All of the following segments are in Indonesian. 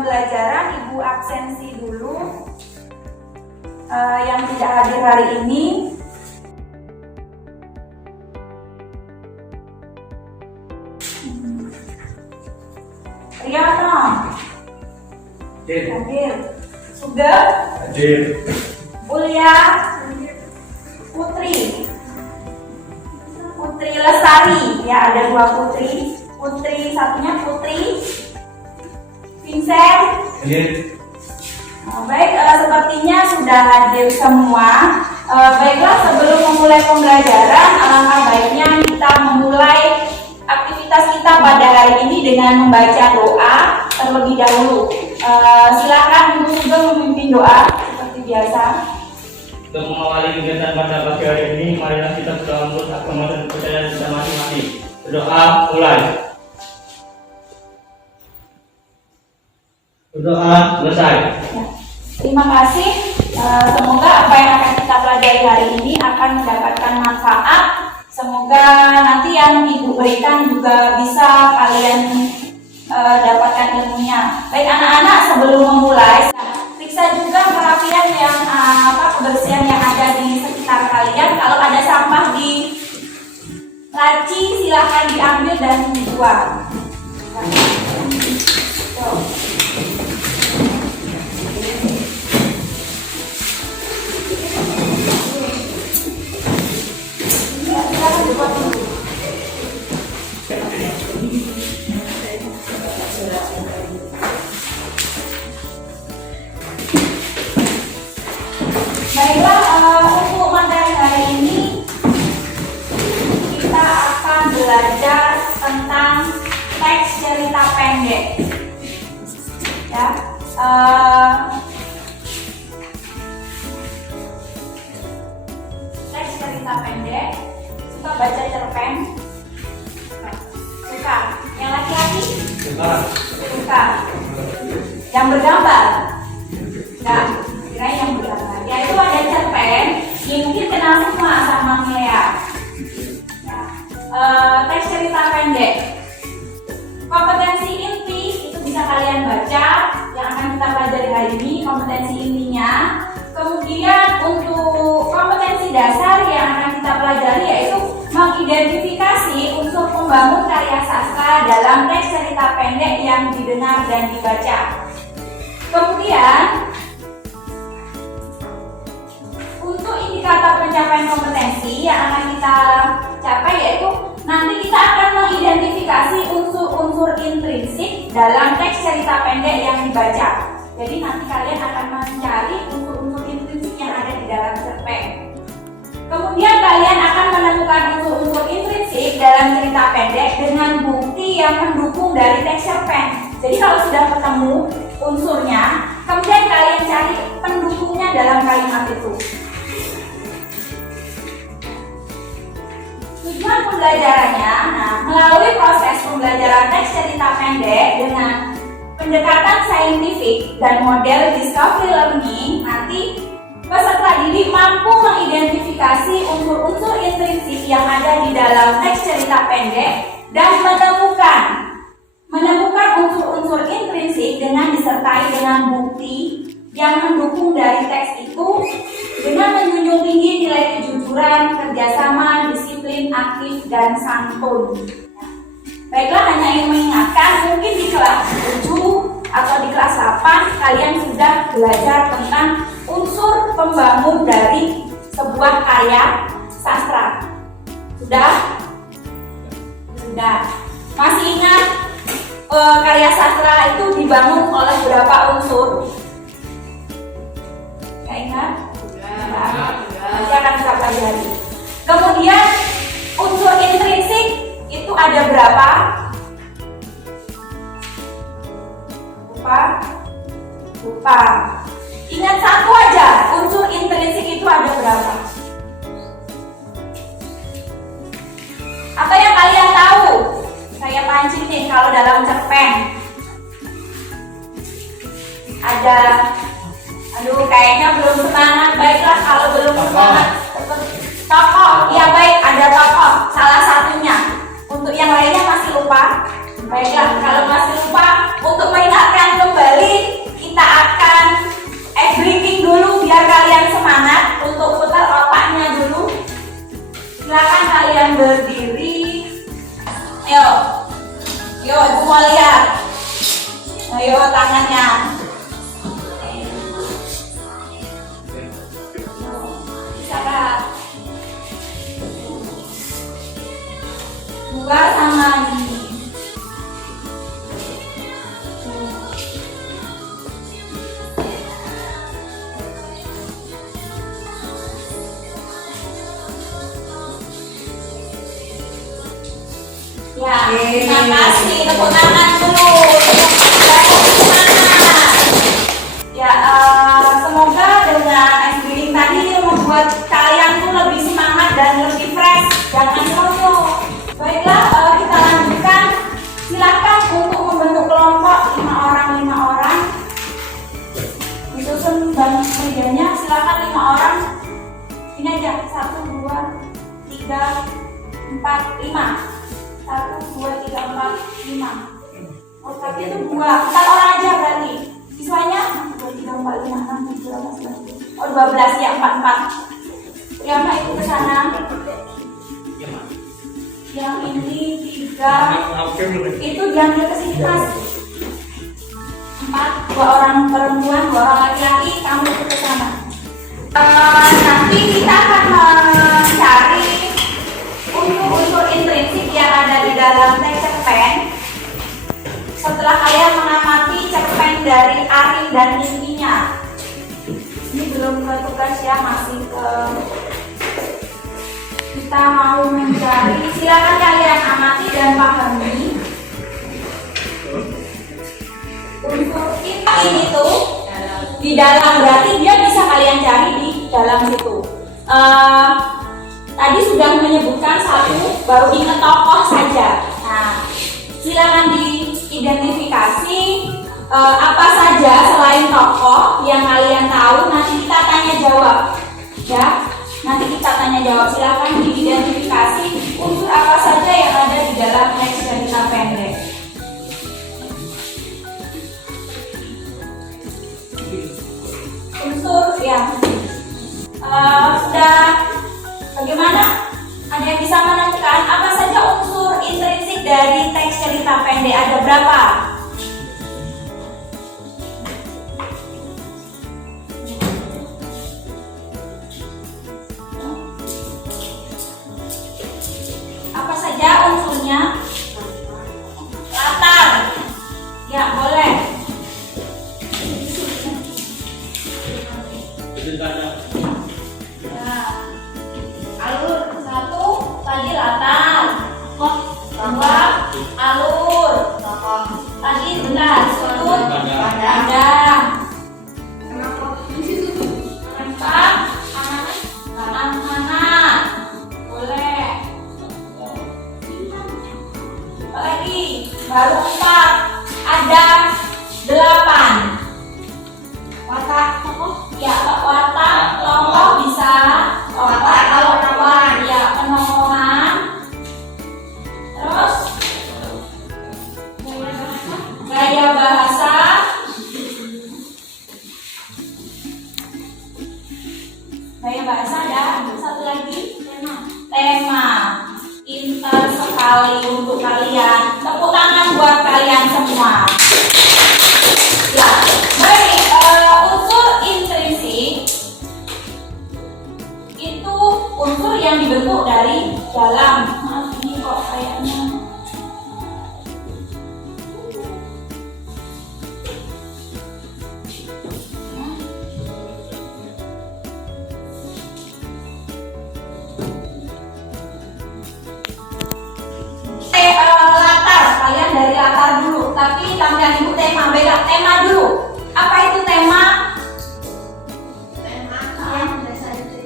pembelajaran Ibu absensi dulu yang tidak hadir hari ini. Riana hadir. Sugeng hadir. Ulya Putri Lestari, ya ada dua Putri. Satunya Putri Vincent. Hadir. Baik, sepertinya sudah hadir semua. Baiklah, sebelum memulai pembelajaran, alangkah baiknya kita memulai aktivitas kita pada hari ini dengan membaca doa terlebih dahulu. Silakan Ibu Sugeng memimpin doa seperti biasa. Untuk mengawali kegiatan pada pagi hari ini, marilah kita berdoa menurut agama dan kepercayaan kita masing-masing. Berdoa mulai. Berdoa selesai. Ya, terima kasih. Semoga apa yang akan kita pelajari hari ini akan mendapatkan manfaat. Semoga nanti yang Ibu berikan juga bisa kalian dapatkan ilmunya. Baik anak-anak, sebelum memulai, periksa juga kerapian yang kebersihan yang ada di sekitar kalian. Kalau ada sampah di laci, silahkan diambil dan dibuang. Baiklah, untuk materi hari ini kita akan belajar tentang teks cerita pendek. Ya, teks cerita pendek. Suka baca cerpen? Suka. Yang laki-laki? Suka. Yang bergambar? Enggak. Kira yang bergambar. Ya, itu ada cerpen. Ini mungkin kenal semua sama Milea. Teks cerita pendek. Kompetensi inti itu bisa kalian baca. Yang akan kita pelajari hari ini kompetensi intinya. Kemudian untuk kompetensi dasar yang akan kita pelajari yaitu mengidentifikasi unsur pembangun karya sastra dalam teks cerita pendek yang didengar dan dibaca. Kemudian untuk indikator pencapaian kompetensi yang akan kita capai yaitu nanti kita akan mengidentifikasi unsur-unsur intrinsik dalam teks cerita pendek yang dibaca. Jadi nanti kalian akan mencari unsur-unsur intrinsik yang ada di dalam cerpen. Kemudian kalian akan menemukan unsur-unsur intrinsik dalam cerita pendek dengan bukti yang mendukung dari teks cerpen. Jadi kalau sudah ketemu unsurnya, kemudian kalian cari pendukungnya dalam kalimat itu. Tujuan pembelajarannya, melalui proses pembelajaran teks cerita pendek dengan pendekatan saintifik dan model discovery learning, nanti peserta didik mampu mengidentifikasi unsur-unsur intrinsik yang ada di dalam teks cerita pendek dan menemukan unsur-unsur intrinsik dengan disertai dengan bukti yang mendukung dari teks itu dengan menjunjung tinggi nilai kejujuran, kerjasama, disiplin, aktif, dan santun. Baiklah, hanya ingin mengingatkan, mungkin di kelas 7 atau di kelas 8 kalian sudah belajar tentang unsur pembangun dari sebuah karya sastra. Sudah? Sudah. Masih ingat karya sastra itu dibangun oleh berapa unsur? Nggak ingat? Nanti akan kita pelajari. Kemudian unsur intrinsik itu ada berapa? Lupa. Ingat satu aja, unsur intrinsik itu ada berapa? Apa yang kalian tahu? Saya pancing nih, kalau dalam cerpen ada, kayaknya belum semangat. Baiklah, kalau belum semangat, tokoh, ya baik, ada tokoh, salah satunya. Untuk yang lainnya masih lupa. Baiklah, kalau masih lupa, untuk mengingatkan kembali kedua tangannya. Bisa Kak. Dua sama ini. Ya, terima kasih. Tepuk tangan dulu. Ya, semoga dengan ice breathing tadi membuat kalian tuh lebih semangat dan lebih fresh. Jangan loyo. Baiklah, kita lanjutkan. Silakan untuk membentuk kelompok 5 orang. Disusun banyak medianya. Silakan 5 orang. Ini aja 1, 2, 3, 4, 5. 1, 2, 3, 4, 5. Oh, tapi itu 2. 4 orang aja berarti. Siswanya 1, 2, 3, 4, 5, 6, 7, 8, 9. Oh, 12 ya, 4. Ya, Mbak, itu ke sana. Yang ini 3. Itu diambil ke sini, Mas. 4, 2 orang perempuan, 2 orang laki-laki, kamu itu ke sana. Nanti kita akan mencari unsur-unsur intrinsik yang ada di dalam teks cerpen. Setelah kalian mengamati cerpen dari Arin dan Intinya, ini belum ke tugas ya, masih ke kita mau mencari. Silakan kalian amati dan pahami unsur kita ini tuh di dalam, berarti dia bisa kalian cari di dalam situ. Tadi sudah menyebutkan 1, baru ingat tokoh saja. Nah, silakan diidentifikasi apa saja selain tokoh yang kalian tahu. Nanti kita tanya jawab, ya. Nanti kita tanya jawab. Silakan diidentifikasi unsur apa saja yang ada di dalam teks cerita pendek. Unsur yang sudah. Bagaimana? Ada yang bisa menentukan apa saja unsur intrinsik dari teks cerita pendek? Ada berapa? Apa saja unsurnya? Latar. Ya, boleh. Alur 1 tadi latar, dua alur, tadi benar sudut pandang, 4 kanan boleh. Apa lagi? Baru 4 ada 8 watak tokoh. Ya, watak tokoh bisa. Watak kalau kawan ya, penokohan. Terus gaya bahasa. Gaya bahasa ada satu lagi, tema. Pintar sekali untuk kalian. Tepuk tangan buat kalian semua. Ya, baik. Unsur intrinsik itu unsur yang dibentuk dari dalam. Maaf, ini kok kayaknya latar. Kalian dari latar dulu, tapi tampilan ibu tema. Beda tema dulu. Apa itu tema?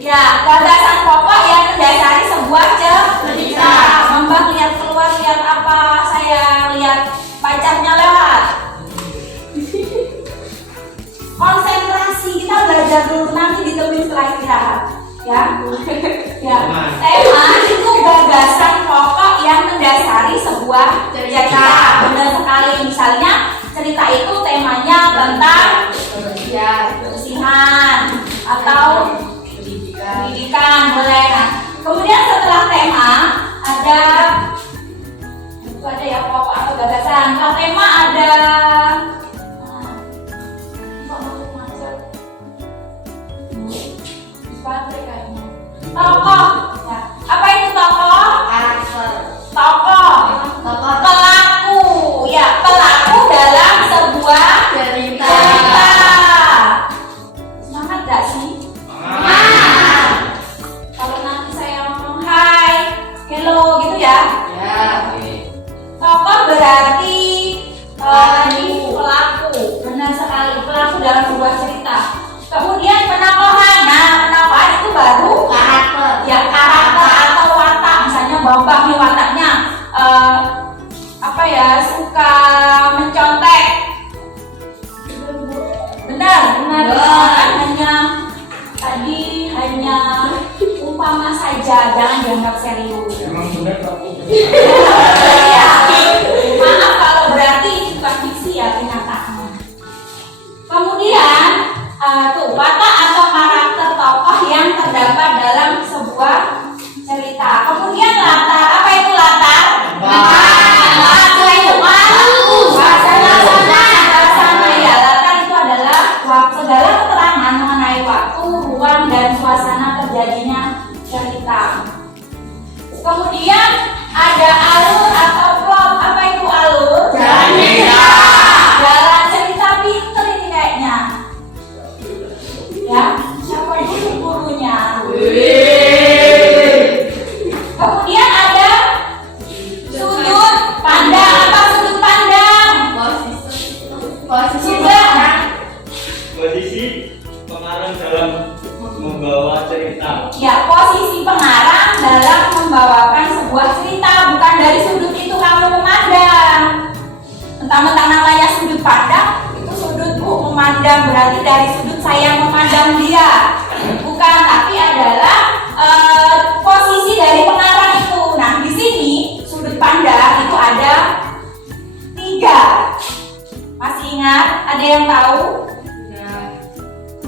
Ya, gagasan pokok yang mendasari sebuah cerita. Mbak lihat keluar, lihat apa? Saya lihat pacarnya lewat. Konsentrasi, kita belajar dulu, nanti ditemuin setelah istirahat. Ya, ya. Tema itu gagasan pokok yang mendasari sebuah cerita. Benar sekali. Misalnya cerita itu temanya tentang kebersihan atau pendidikan, boleh. Nah, kemudian setelah tema ada itu ada ya pokok atau gagasan. Setelah tema ada berlaku dalam sebuah cerita. Kemudian penokohan. Nah, penokohan itu baru Karakter. ya karakter atau watak. Misalnya Bambang nih wataknya suka mencontek. Benar. Hanya umpama saja, jangan dianggap serius. Emang benar aku. Iya. Maaf kalau berarti itu bukan fiksi ya, kenyataan. Kemudian watak atau karakter tokoh yang terdapat dalam sebuah cerita. Kemudian latar, apa itu latar? Suasana ya. Latar itu adalah segala keterangan mengenai waktu, ruang, dan suasana terjadinya cerita. Kemudian ada alur atau plot. Apa itu alur? Jalan cerita. Jalan cerita, pinter ini kayaknya. Ya, siapa dulu gurunya? Kemudian ada sudut pandang. Apa sudut pandang? Posisi Posisi pengarang dalam membawa cerita. Ya, posisi pengarang dalam membawakan sebuah cerita. Bukan dari sudut itu kamu memandang. Mentang-mentang namanya sudut pandang, itu sudutku memandang, berarti dari sudut saya memandang dia. Bukan, tapi adalah posisi dari pengarang itu. Nah, di sini sudut pandang itu ada 3. Masih ingat? Ada yang tahu?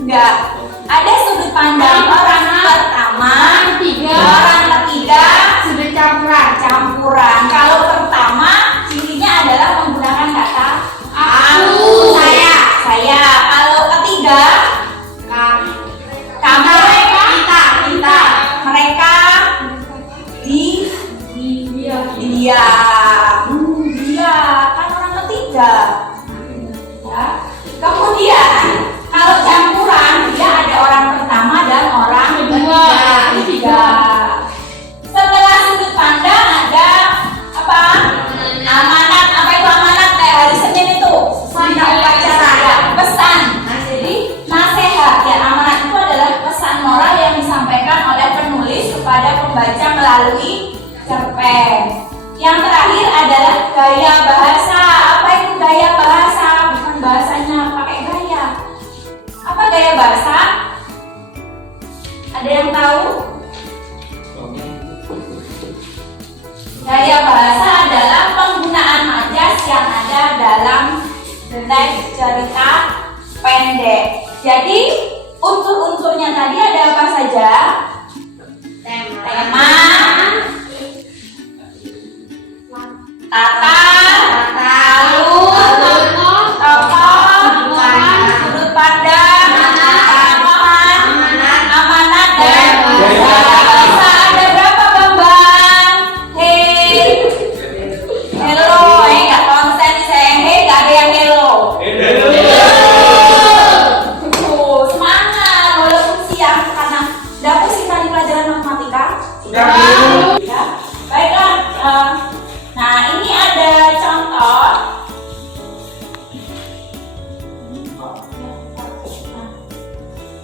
Enggak. Ada sudut pandang orang pertama, orang ketiga, sudut campuran. Kalau pertama, cirinya adalah menggunakan kata Aku. saya. Kalau ketiga, kamu, Kita. mereka, dia. Dia kan orang ketiga. Ya. Kemudian kalau campuran, dia ada orang pertama dan orang ketiga. Setelah sudut pandang ada apa? Amanat. Apa itu amanat? Kayak hari Senin itu Sina upacara ya, pesan. Jadi nasihat ya, amanat itu adalah pesan moral yang disampaikan oleh penulis kepada pembaca melalui cerpen. Yang terakhir adalah gaya bahasa. Apa itu gaya bahasa? Bukan bahasanya pakai gaya. Apa gaya bahasa? Ada yang tahu? Gaya bahasa adalah penggunaan majas yang ada dalam teks cerita pendek. Jadi unsur-unsurnya tadi ada apa saja? Tema, tata, alur, tokoh, sudut pandang, tokohan, amanat, dan gaya bahasa. Ada berapa Bambang? Hello, nggak konsen saya. Nggak ada yang hello. Semangat walaupun siang karena udah pusing tadi pelajaran matematika. Sudah. Ya, baiklah. Nah, ini ada contoh.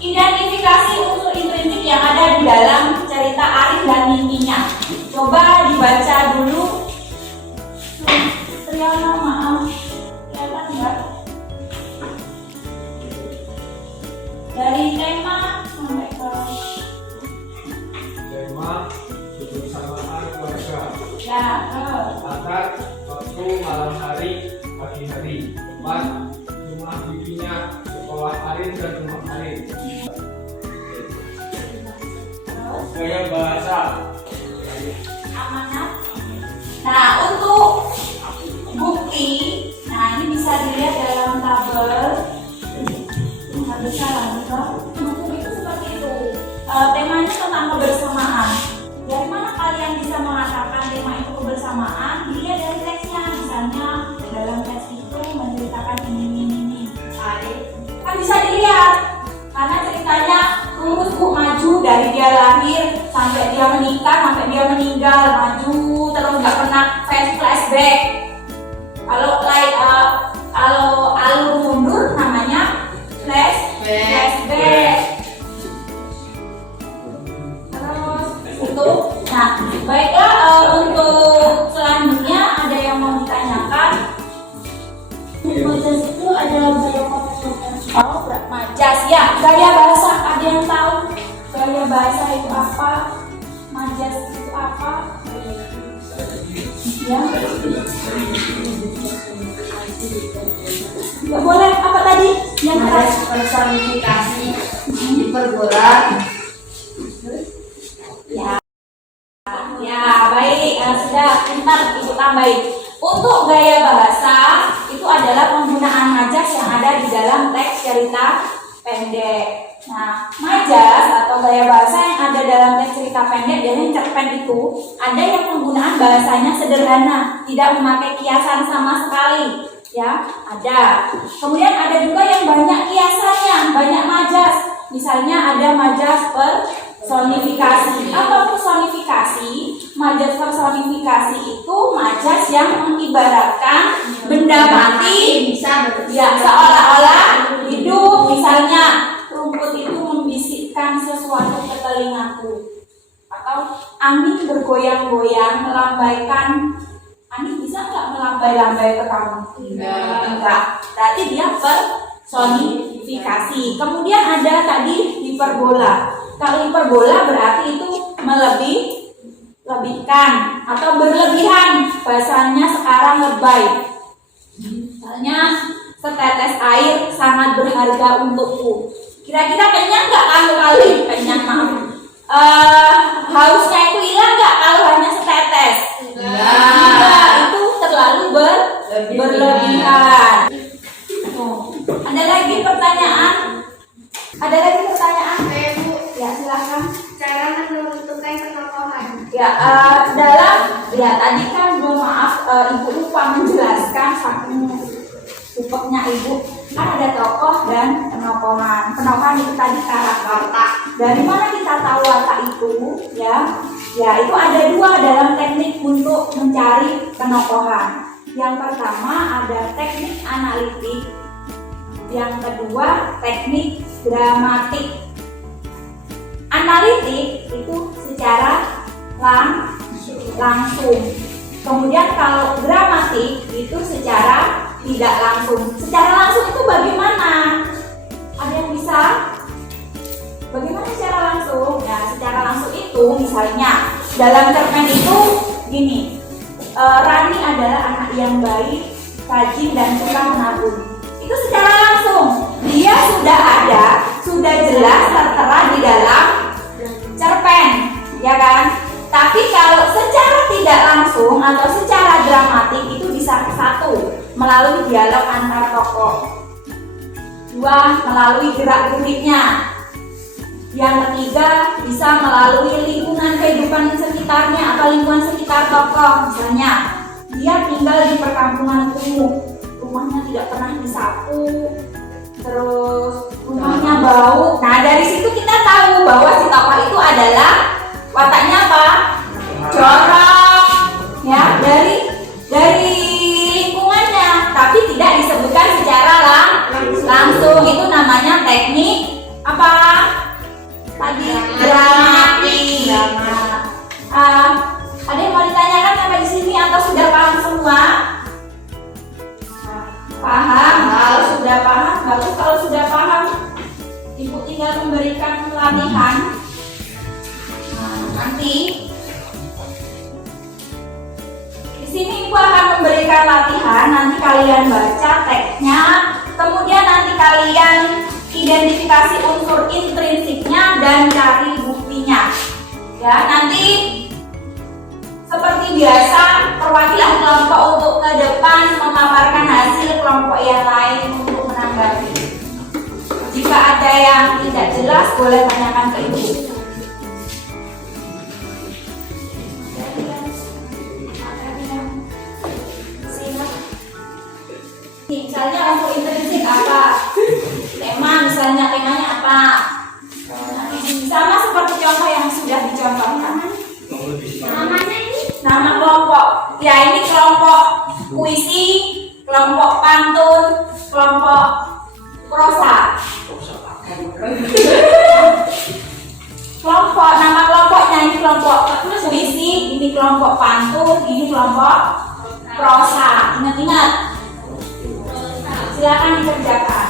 Identifikasi unsur intrinsik yang ada di dalam cerita Arif dan Nininya. Coba dibaca dulu. Triana, maaf. Kelihatan enggak? Dari tema sampai ke Tema kebersamaan keluarga. ya Latar waktu malam hari, pagi hari. Tempat rumah bibinya, sekolah Arin dan rumah Arin. terus Gaya bahasa. amanat. Nah, untuk bukti, nah ini bisa dilihat dalam tabel. Nggak bisa lagi kok. Bukti itu seperti itu. Temanya tentang kebersamaan. Dari mana kalian bisa mengatakan tema itu kebersamaan? Dilihat dari teksnya. Misalnya dalam teks itu menceritakan ini. Kan bisa dilihat. Karena ceritanya lurus Bu, maju dari dia lahir sampai dia menikah, sampai dia meninggal, maju terus nggak pernah flashback. Kalau alur mundur namanya Oh, majas ya. Gaya bahasa, ada yang tahu gaya bahasa itu apa? Majas itu apa? Ya. Ya boleh. Apa tadi? Yang Ada keras. personifikasi, hiperbola. Ya. Ya, baik. Sudah pintar Ibu tambahin. Untuk gaya bahasa itu adalah penggunaan majas yang ada di dalam teks cerita pendek. Nah, majas atau gaya bahasa yang ada dalam teks cerita pendek, biasanya cerpen itu ada yang penggunaan bahasanya sederhana, tidak memakai kiasan sama sekali. Ya, ada. Kemudian ada juga yang banyak kiasannya, banyak majas. Misalnya ada majas personifikasi. Apa personifikasi? Majas personifikasi itu majas yang mengibaratkan benda mati Bisa ya seolah-olah hidup. Misalnya rumput itu membisikkan sesuatu ke telingaku, atau angin bergoyang-goyang melambaikan. Angin bisa nggak melambai-lambai ke kamu? Enggak. Berarti dia personifikasi. Kemudian ada tadi hiperbola. Kalau hiperbola berarti itu lebihkan atau berlebihan. Bahasanya sekarang lebay. Misalnya setetes air sangat berharga untukku. Kira-kira kenyang nggak kalau kali? Kenyang, maaf. Hausnya itu hilang nggak kalau hanya setetes? Enggak, itu terlalu berlebihan. Ada lagi pertanyaan? Ada lagi pertanyaan? Bu, Ya, silakan. cara menentukan ketokohan. Ya, tadi kan mohon maaf Ibu lupa menjelaskan saking upeknya Ibu. Kan ada tokoh dan penokohan. Penokohan itu tadi karakter. Dari mana kita tahu watak itu? Ya, itu ada dua dalam teknik untuk mencari penokohan. Yang pertama ada teknik analitik. Yang kedua teknik dramatik. Analitik itu secara langsung. Kemudian kalau dramatik itu secara tidak langsung. Secara langsung itu bagaimana? Ada yang bisa? Bagaimana secara langsung? Ya, secara langsung itu misalnya dalam cerpen itu gini. Rani adalah anak yang baik, rajin dan suka menabung. Itu secara langsung. Dia sudah ada, sudah jelas tertera di dalam cerpen, ya kan? Tapi kalau secara tidak langsung atau secara dramatik itu bisa satu, melalui dialog antar tokoh. Dua, melalui gerak-geriknya. Yang ketiga, bisa melalui lingkungan kehidupan sekitarnya atau lingkungan sekitar tokoh. Misalnya, dia tinggal di perkampungan kumuh, rumahnya tidak pernah disapu, terus rumahnya bau. Nah, dari situ kita tahu bahwa si tokoh itu adalah wataknya apa? Jorok, ya, dari lingkungannya, tapi tidak disebutkan secara langsung. Itu namanya teknik apa? Tadi dramatik. Ada yang mau ditanyakan sampai di sini atau sudah paham semua? Paham? Kalau sudah paham, bagus. Kalau sudah paham, Ibu tinggal memberikan latihan. Nanti di sini Ibu akan memberikan latihan. Nanti kalian baca teksnya, kemudian nanti kalian identifikasi unsur intrinsiknya dan cari buktinya. Ya, nanti seperti biasa perwakilan kelompok untuk ke depan memaparkan hasil kelompok yang lain untuk menanggapi. Jika ada yang tidak jelas boleh tanyakan ke Ibu. Misalnya unsur intrinsik apa? Misalnya temanya apa? Sama seperti contoh yang sudah dicontohkan. Namanya ini? Nama kelompok. Ya, ini kelompok puisi, kelompok pantun, kelompok prosa. Kelompok, nama kelompoknya ini kelompok puisi, ini kelompok pantun, ini kelompok prosa. Ingat-ingat. Silakan dikerjakan.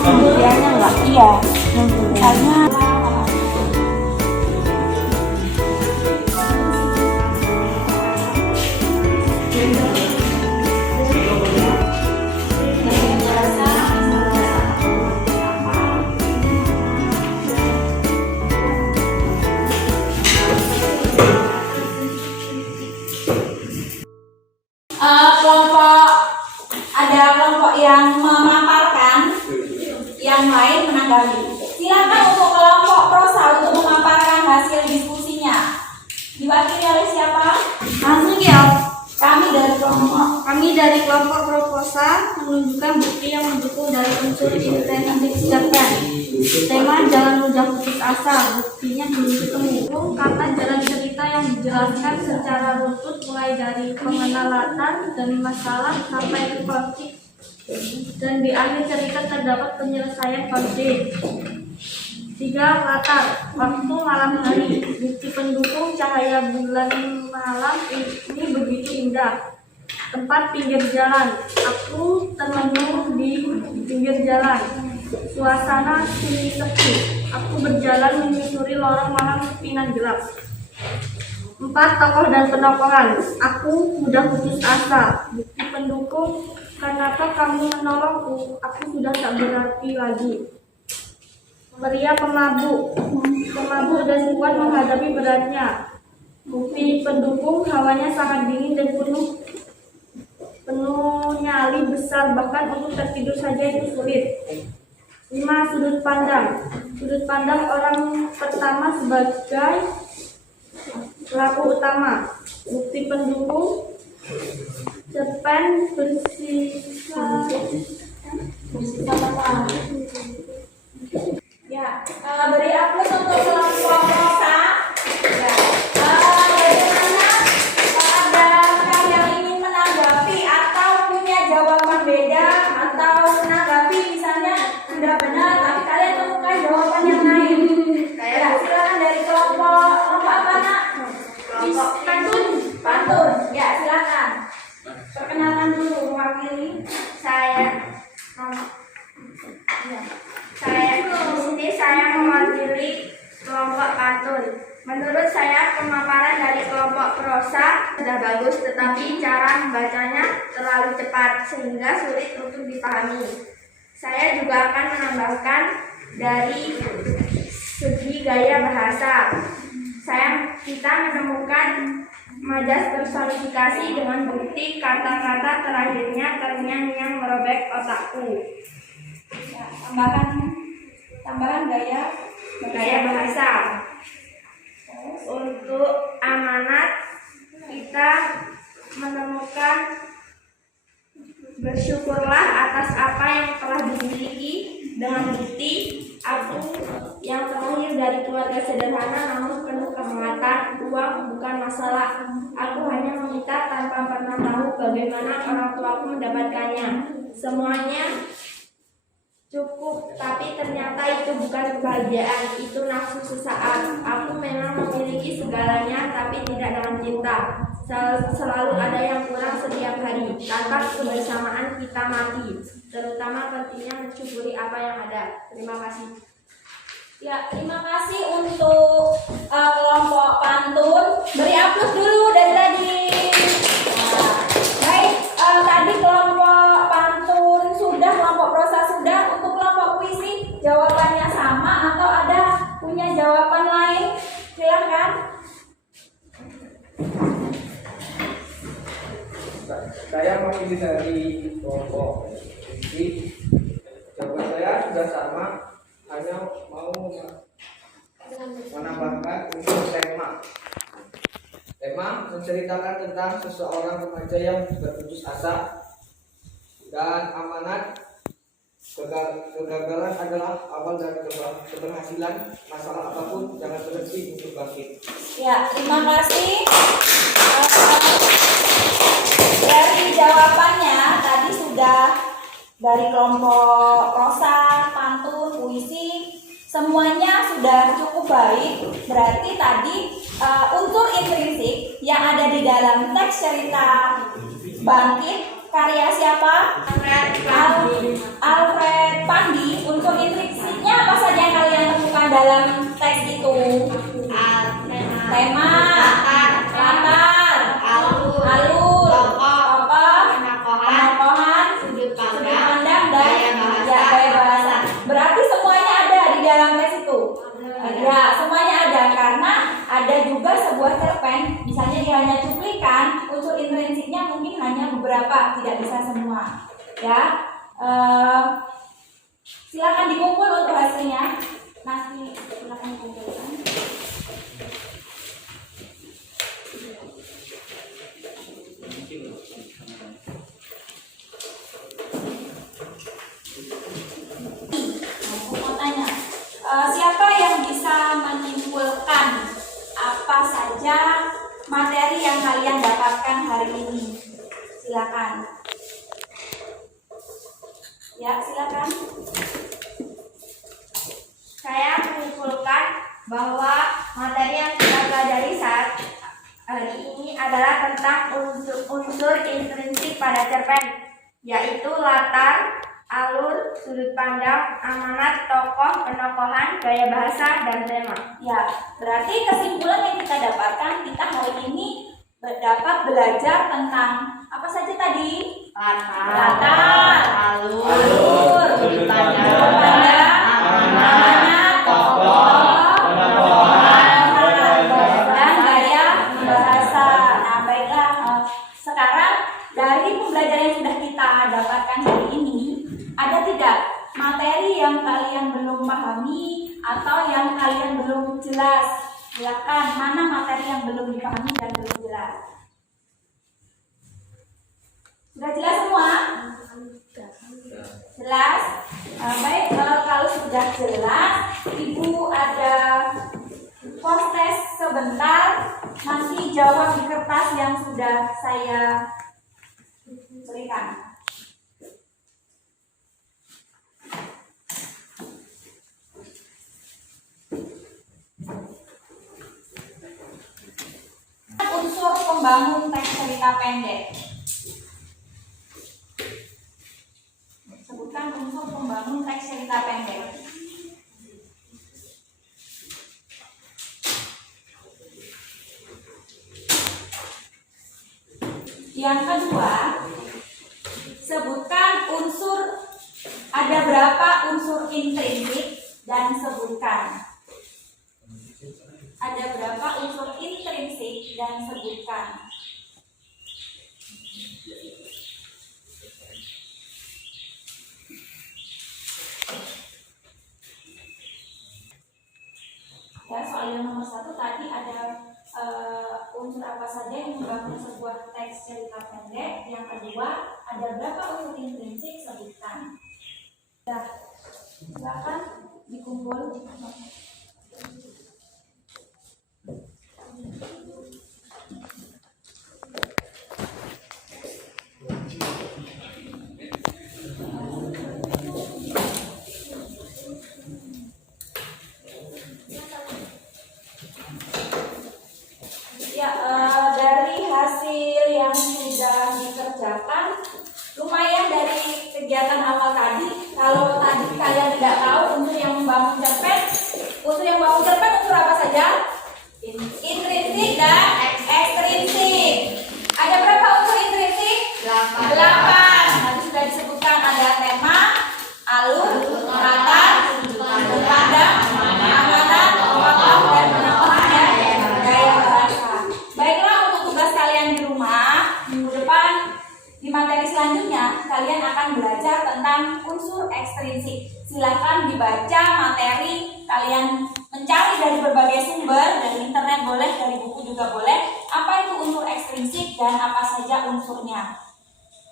pembuktiannya enggak? Iya. Karena kelompok yang memaparkan, yang lain menanggapi. Silakan untuk kelompok prosa untuk memaparkan hasil diskusinya. Diwakili oleh siapa? Langsung ya. Kami dari kelompok proposa menunjukkan bukti yang mendukung dari unsur intensif cerpen. Tema jangan mudah putus asa, buktinya belum ketemu. Kata jalan cerita yang dijelaskan secara runtut mulai dari pengenalan dan masalah sampai ke konflik. Dan di akhir cerita terdapat penyelesaian konflik. 3. Latar, waktu malam hari. Bukti pendukung cahaya bulan malam ini begitu indah. Tempat pinggir jalan, aku termenung di pinggir jalan. Suasana sunyi sepi, aku berjalan menyusuri lorong malam sepi dan gelap. 4. Tokoh dan penokohan, aku mudah putus asa. Bukti pendukung, kenapa kamu menolongku? Aku sudah tak berarti lagi. Pria pemabuk dan kuat menghadapi beratnya. Bukti pendukung, hawanya sangat dingin dan penuh nyali besar, bahkan untuk tertidur saja itu sulit. 5. Sudut pandang orang pertama sebagai pelaku utama. Bukti pendukung, cerpen bersifat ya, beri aplaus untuk kelompok prosa. Ya, bagaimana ada yang ingin menanggapi atau punya jawaban beda atau menanggapi misalnya sudah benar tapi kalian temukan jawaban yang lain? Ya, silakan dari kelompok apa nak? Pantun. Ya, silakan. Perkenalkan dulu mewakili. Saya mewakili kelompok pantun. Menurut saya pemaparan dari kelompok prosa sudah bagus, tetapi cara membacanya terlalu cepat sehingga sulit untuk dipahami. Saya juga akan menambahkan dari segi gaya bahasa. Kita menemukan majas personifikasi dengan bukti kata-kata terakhirnya terngiang-ngiang merobek otakku. Ya, tambahan gaya bahasa. Untuk amanat kita menemukan bersyukurlah atas apa yang telah dimiliki dengan bukti aku yang terlahir dari keluarga sederhana namun penuh kehangatan. Uang bukan masalah, aku hanya meminta tanpa pernah tahu bagaimana orang tuaku mendapatkannya. Semuanya cukup, tapi ternyata itu bukan kebahagiaan, itu nafsu sesaat. Aku memang memiliki segalanya, tapi tidak dengan cinta. Selalu ada yang kurang setiap hari. Tanpa kebersamaan kita mati. Terutama pentingnya mensyukuri apa yang ada. Terima kasih. Ya, terima kasih untuk kelompok pantun. Beri aplaus dulu dari tadi. Nah, baik, tadi kelompok pantun sudah, kelompok prosa sudah. Untuk kelompok puisi, jawabannya sama atau ada punya jawaban lain? Silakan. Saya mewakili dari kelompok puisi. Jawaban saya sudah sama, hanya mau menambahkan unsur tema. Tema menceritakan tentang seseorang remaja yang berputus asa, dan amanat kegagalan adalah awal dari keberhasilan. Masalah apapun jangan berhenti untuk bangkit. Ya, terima kasih. Dari jawabannya tadi sudah dari kelompok prosa, pantun, puisi, semuanya sudah cukup baik. Berarti tadi unsur intrinsik yang ada di dalam teks cerita Bangkit karya siapa? Alfred Pandi. Unsur intrinsiknya apa saja yang kalian temukan dalam teks itu? Tema, latar, alur, tokoh, penokohan, sudut pandang, dan gaya bahasa. Berarti semuanya ada di dalam teks itu. Ya, semuanya ada karena ada juga sebuah cerpen. Misalnya dia hanya cuplikan, unsur intrinsiknya mungkin hanya beberapa, tidak bisa semua. Ya, silakan dikumpul untuk hasilnya. Nanti silakan kumpulkan. Aku mau tanya, siapa yang bisa menyimpulkan apa saja materi yang kalian dapatkan hari ini? Silakan. Ya, silakan. Saya menyimpulkan bahwa materi yang kita pelajari saat hari ini adalah tentang unsur intrinsik pada cerpen, yaitu latar, alur, sudut pandang, amanat, tokoh, penokohan, gaya bahasa, dan tema. Ya, berarti kesimpulan yang kita dapatkan, kita hari ini dapat belajar tentang apa saja tadi? Latar, alur, sudut pandang, amanat, tokoh, penokohan, dan gaya bahasa. Nah, baiklah. Sekarang dari pembelajaran yang sudah kita dapatkan hari ini, ada tidak materi yang kalian belum pahami atau yang kalian belum jelas? Silakan, mana materi yang belum dipahami dan belum jelas? Sudah jelas semua? Jelas? Baik, kalau sudah jelas, Ibu ada post-test sebentar. Nanti jawab di kertas yang sudah saya berikan. Unsur pembangun teks cerita pendek. Sebutkan unsur pembangun teks cerita pendek. Yang kedua, sebutkan unsur, ada berapa unsur intrinsik dan sebutkan. Ada berapa unsur intrinsik dan sebutkan. Ya, soal yang nomor 1 tadi ada unsur apa saja yang membangun sebuah teks cerita pendek. Yang kedua, ada berapa unsur intrinsik, sebutkan. Ya, silakan dikumpul. Dari hasil yang sudah dikerjakan, lumayan dari kegiatan awal tadi. Kalau tadi kalian tidak tahu unsur yang membangun cerpen, unsur apa saja? Intrinsik dan ekstrinsik. Ada berapa unsur intrinsik? 8. Tadi sudah disebutkan, ada tema, alur, latar, sudut pandang, amanat, tokoh, dan penokohan, dan gaya bahasa. Baiklah, untuk tugas kalian di rumah, minggu depan di materi selanjutnya kalian akan belajar tentang unsur ekstrinsik. Silakan dibaca materi, kalian mencari dari berbagai sumber, dari internet boleh, dari buku juga boleh, apa itu unsur ekstrinsik dan apa saja unsurnya.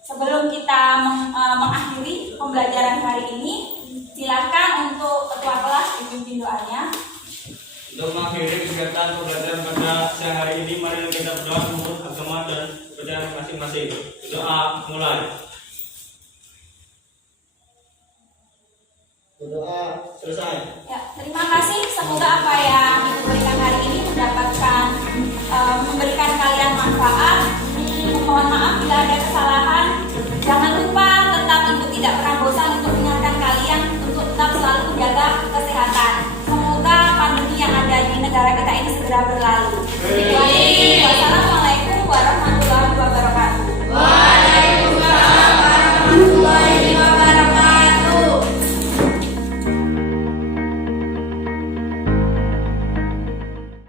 Sebelum kita mengakhiri pembelajaran hari ini, silakan untuk ketua kelas dipimpin doanya. Untuk mengakhiri kegiatan pembelajaran pada siang hari ini, mari kita berdoa menurut agama dan kepercayaan masing-masing. Doa mulai. Berdoa selesai. Ya, terima kasih. Semoga apa yang diberikan hari ini memberikan kalian manfaat. Mohon maaf apabila ada kesalahan. Jangan lupa tetap Ibu tidak pernah bosan untuk mengingatkan kalian untuk tetap selalu menjaga kesehatan. Semoga pandemi yang ada di negara kita ini segera berlalu. Waalaikumsalam.